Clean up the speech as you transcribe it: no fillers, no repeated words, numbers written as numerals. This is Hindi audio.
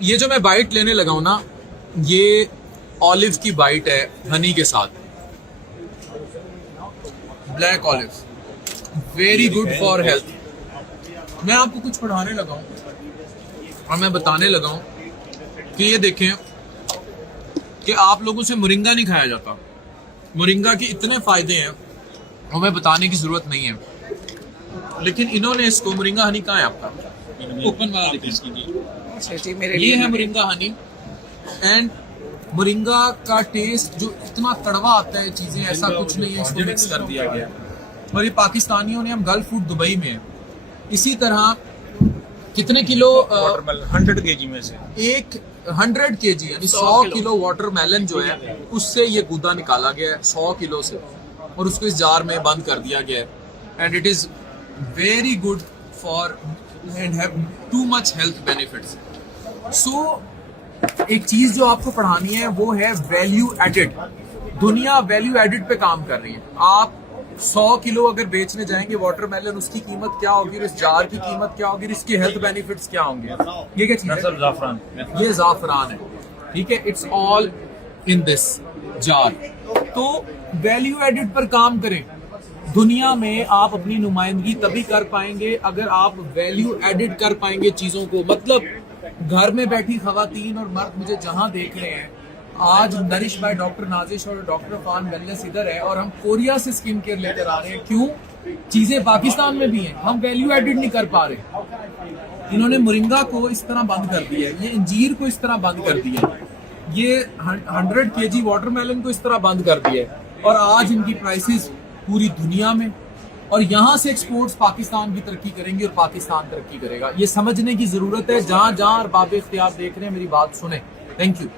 ये जो मैं बाइट लेने लगा हूं ना, ये ऑलिव की बाइट है हनी के साथ। Black olive, very good for health. मैं आपको कुछ पढ़ाने लगा हूं और मैं बताने लगा हूं कि ये देखें कि आप लोगों से मोरिंगा नहीं खाया जाता। मोरिंगा के इतने फायदे हैं हमें बताने की जरूरत नहीं है, लेकिन इन्होंने इसको, मोरिंगा हनी कहाँ है आपका? ओपन वाला देखिए, ये है मोरिंगा हनी। एंड मोरिंगा का टेस्ट जो इतना कड़वा आता है, चीजें ऐसा कुछ नहीं है, इसको मिक्स कर दिया गया। और ये पाकिस्तानियों ने, हम गल्फ फूड दुबई में है। इसी तरह कितने किलो 100 kg में से 100 kg यानी 100 किलो वाटरमेलन जो है उससे ये गूदा निकाला गया है 100 किलो से, और उसको इस जार में बंद कर दिया गया है। And it is very good for and have to much health benefits. So एक चीज जो आपको पढ़ानी है वो है वैल्यू एडिड। दुनिया वैल्यू एडिड पे काम कर रही है। आप 100 किलो अगर बेचने जाएंगे वाटरमेलन, उसकी कीमत क्या होगी, इस जार की कीमत क्या होगी, इसके हेल्थ बेनिफिट्स क्या होंगे। ये क्या चीज है? जाफरान। ये जाफरान है, ठीक है। It's all in this jar. तो वैल्यू एडिड पर काम करें। दुनिया में आप अपनी नुमाइंदगी तभी कर पाएंगे अगर आप वैल्यू एडिड कर पाएंगे चीजों को। मतलब घर में बैठी खवातीन और मर्द मुझे जहां देख रहे हैं, आज नरिश बाय डॉक्टर नाजिश और डॉक्टर फान वेलनेस इधर है और हम कोरिया से स्किन केयर लेकर आ रहे हैं। क्यों? चीजें पाकिस्तान में भी हैं, हम वैल्यू एडिड नहीं कर पा रहे। इन्होंने मोरिंगा को इस तरह बंद कर दिया है, ये इंजीर को इस तरह बंद कर दिया है, ये 100 kg वाटरमेलन को इस तरह बंद कर दिया है, और आज इनकी प्राइसेस पूरी दुनिया में, और यहां से एक्सपोर्ट्स पाकिस्तान भी तरक्की करेंगे और पाकिस्तान तरक्की करेगा। ये समझने की जरूरत है। जहां जहां अरबाब इख्तियार देख रहे हैं, मेरी बात सुने। Thank you.